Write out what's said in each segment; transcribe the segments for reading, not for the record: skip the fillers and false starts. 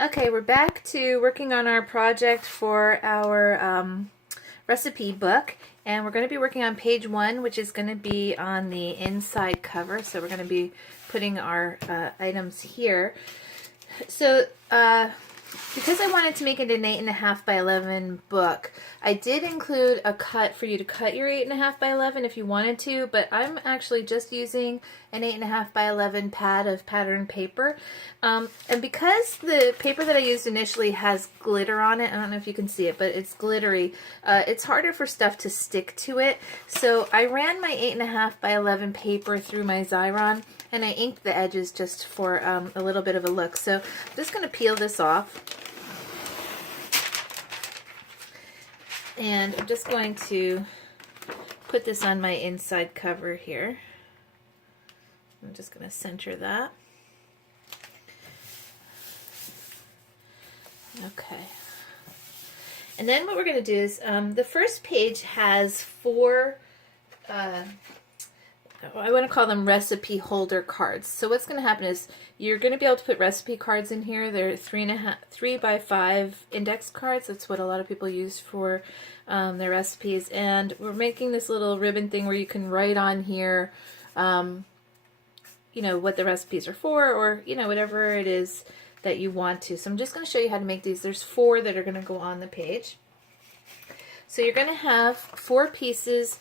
Okay, we're back to working on our project for our recipe book, and we're going to be working on page 1, which is going to be on the inside cover. So we're going to be putting our items here. So because I wanted to make it an 8.5 by 11 book, I did include a cut for you to cut your 8.5 by 11 if you wanted to, but I'm actually just using an 8.5 by 11 pad of pattern paper. And because the paper that I used initially has glitter on it, I don't know if you can see it, but it's glittery, it's harder for stuff to stick to it. So I ran my 8.5 by 11 paper through my Xyron, and I inked the edges just for a little bit of a look. So I'm just going to peel this off. And I'm just going to put this on my inside cover here. I'm just going to center that. Okay. And then what we're going to do is, the first page has 4, I want to call them recipe holder cards. So what's going to happen is you're going to be able to put recipe cards in here. They're 3 by 5 index cards. That's what a lot of people use for their recipes. And we're making this little ribbon thing where you can write on here, you know, what the recipes are for, or, you know, whatever it is that you want to. So I'm just going to show you how to make these. There's 4 that are going to go on the page. So you're going to have 4 pieces.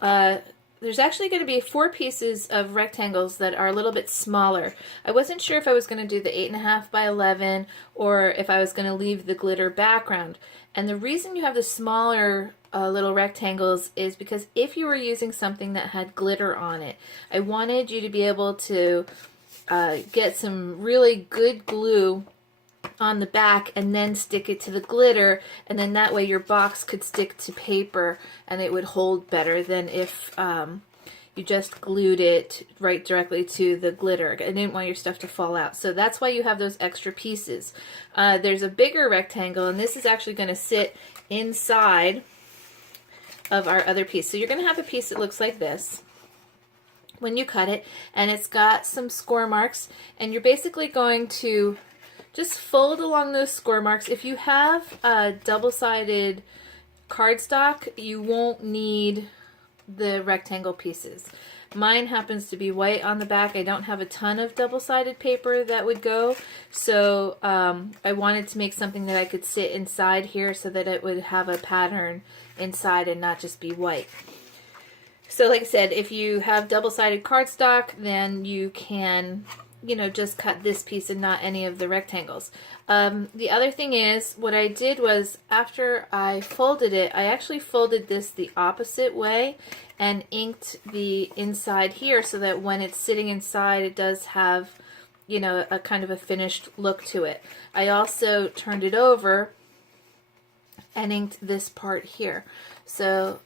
There's actually going to be 4 pieces of rectangles that are a little bit smaller. I wasn't sure if I was going to do the 8.5 by 11 or if I was going to leave the glitter background. And the reason you have the smaller little rectangles is because if you were using something that had glitter on it, I wanted you to be able to get some really good glue on the back and then stick it to the glitter, and then that way your box could stick to paper and it would hold better than if you just glued it right directly to the glitter. I didn't want your stuff to fall out, so that's why you have those extra pieces. There's a bigger rectangle, and this is actually going to sit inside of our other piece. So you're going to have a piece that looks like this when you cut it, and it's got some score marks, and you're basically going to just fold along those score marks. If you have a double-sided cardstock, you won't need the rectangle pieces. Mine happens to be white on the back. I don't have a ton of double-sided paper that would go, so I wanted to make something that I could sit inside here so that it would have a pattern inside and not just be white. So like I said, if you have double-sided cardstock, then you can, you know, just cut this piece and not any of the rectangles. The other thing is, what I did was, after I folded it, I actually folded this the opposite way and inked the inside here so that when it's sitting inside, it does have, you know, a kind of a finished look to it. I also turned it over and inked this part here. So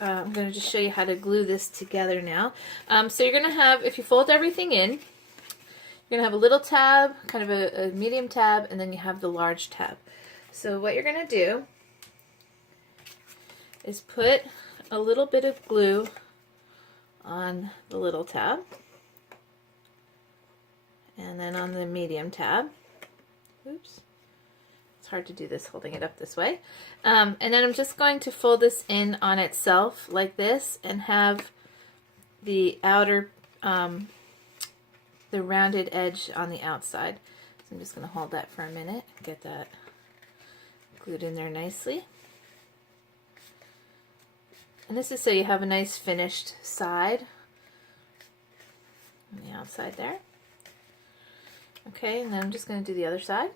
I'm going to just show you how to glue this together now. So you're going to have, if you fold everything in, you're going to have a little tab, kind of a medium tab, and then you have the large tab. So what you're going to do is put a little bit of glue on the little tab, and then on the medium tab. Oops. It's hard to do this holding it up this way. And then I'm just going to fold this in on itself like this and have the outer the rounded edge on the outside. So I'm just going to hold that for a minute, get that glued in there nicely. And this is so you have a nice finished side on the outside there. Okay, and then I'm just going to do the other side.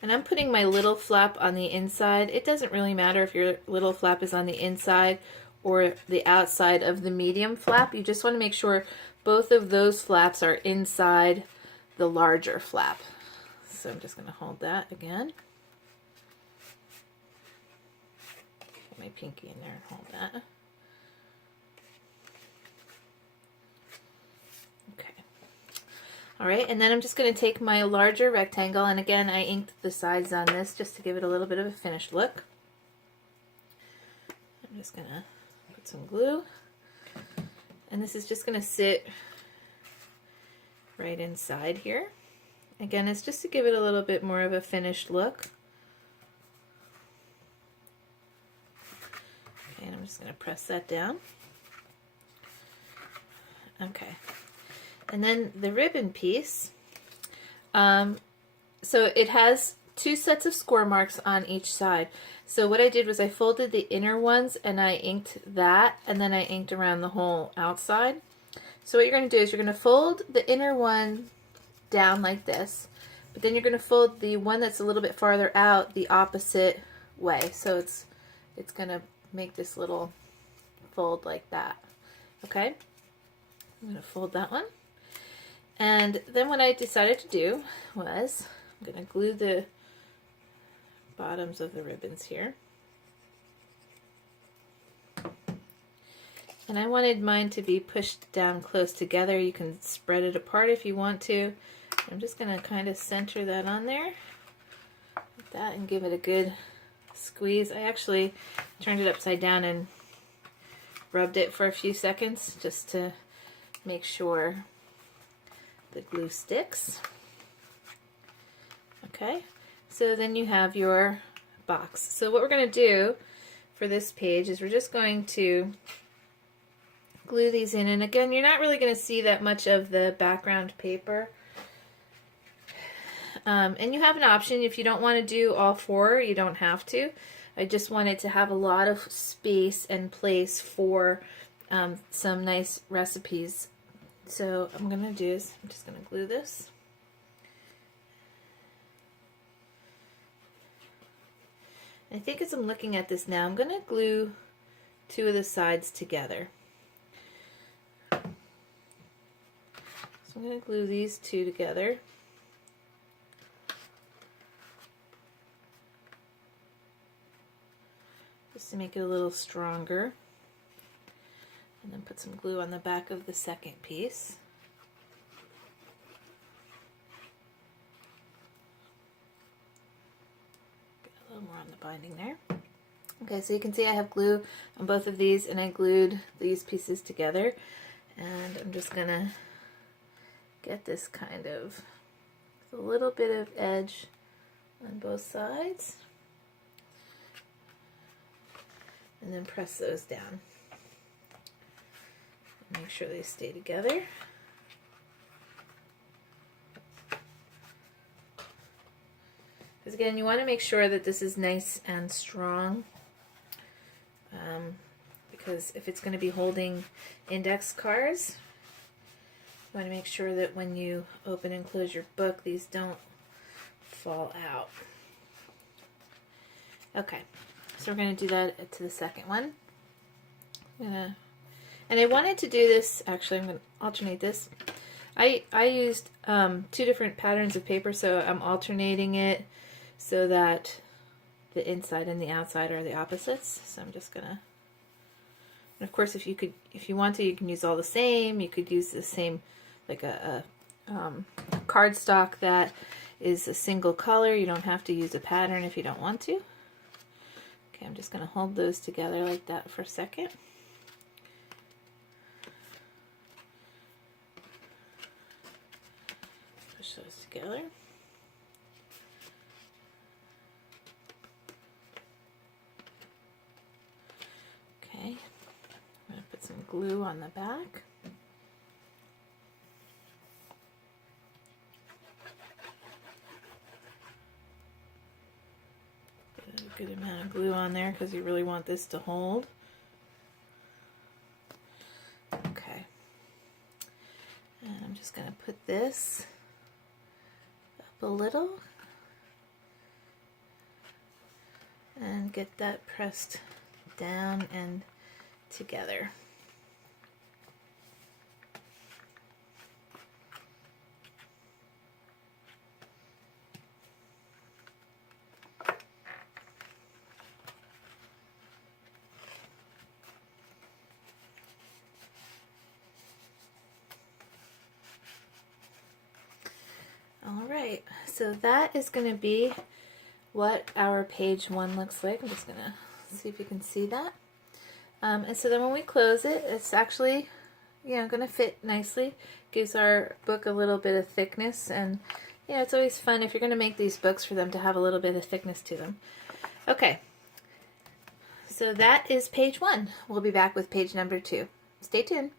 And I'm putting my little flap on the inside. It doesn't really matter if your little flap is on the inside or the outside of the medium flap. You just want to make sure both of those flaps are inside the larger flap. So I'm just going to hold that again. Put my pinky in there and hold that. Okay. Alright, and then I'm just going to take my larger rectangle, and again I inked the sides on this just to give it a little bit of a finished look. I'm just going to put some glue, and this is just going to sit right inside here. Again, it's just to give it a little bit more of a finished look. Okay, and I'm just going to press that down. Okay, and then the ribbon piece. So it has 2 sets of score marks on each side. So what I did was I folded the inner ones and I inked that, and then I inked around the whole outside. So what you're going to do is you're going to fold the inner one down like this, but then you're going to fold the one that's a little bit farther out the opposite way. So it's going to make this little fold like that. Okay? I'm going to fold that one. And then what I decided to do was I'm going to glue the bottoms of the ribbons here. And I wanted mine to be pushed down close together. You can spread it apart if you want to. I'm just going to kind of center that on there like that and give it a good squeeze. I actually turned it upside down and rubbed it for a few seconds just to make sure the glue sticks. Okay, so then you have your box. So what we're going to do for this page is we're just going to glue these in, and again, you're not really going to see that much of the background paper. And you have an option if you don't want to do all 4, you don't have to. I just wanted to have a lot of space and place for some nice recipes. So what I'm going to do is I'm just going to glue this. I think as I'm looking at this now, I'm going to glue 2 of the sides together. So I'm going to glue these 2 together. Just to make it a little stronger. And then put some glue on the back of the second piece. Get a little more on the binding there. Okay, so you can see I have glue on both of these, and I glued these pieces together. And I'm just gonna get this kind of a little bit of edge on both sides. And then press those down. Make sure they stay together. Because again, you want to make sure that this is nice and strong. Because if it's going to be holding index cards, you want to make sure that when you open and close your book, these don't fall out. Okay, so we're going to do that to the second one. And I wanted to do this, actually I'm going to alternate this. I used 2 different patterns of paper, so I'm alternating it so that the inside and the outside are the opposites. So I'm just going to, and of course if you want to, you can use all the same. You could use the same, like a cardstock that is a single color. You don't have to use a pattern if you don't want to. Okay, I'm just going to hold those together like that for a second. Push those together. Okay, I'm going to put some glue on the back. Put a good amount of glue on there because you really want this to hold. Okay, and I'm just going to put this up a little and get that pressed down and together. Alright, so that is going to be what our page 1 looks like. I'm just going to see if you can see that. And so then when we close it, it's actually, going to fit nicely. Gives our book a little bit of thickness, and Yeah, it's always fun if you're going to make these books for them to have a little bit of thickness to them. Okay, so that is page 1. We'll be back with page number 2. Stay tuned.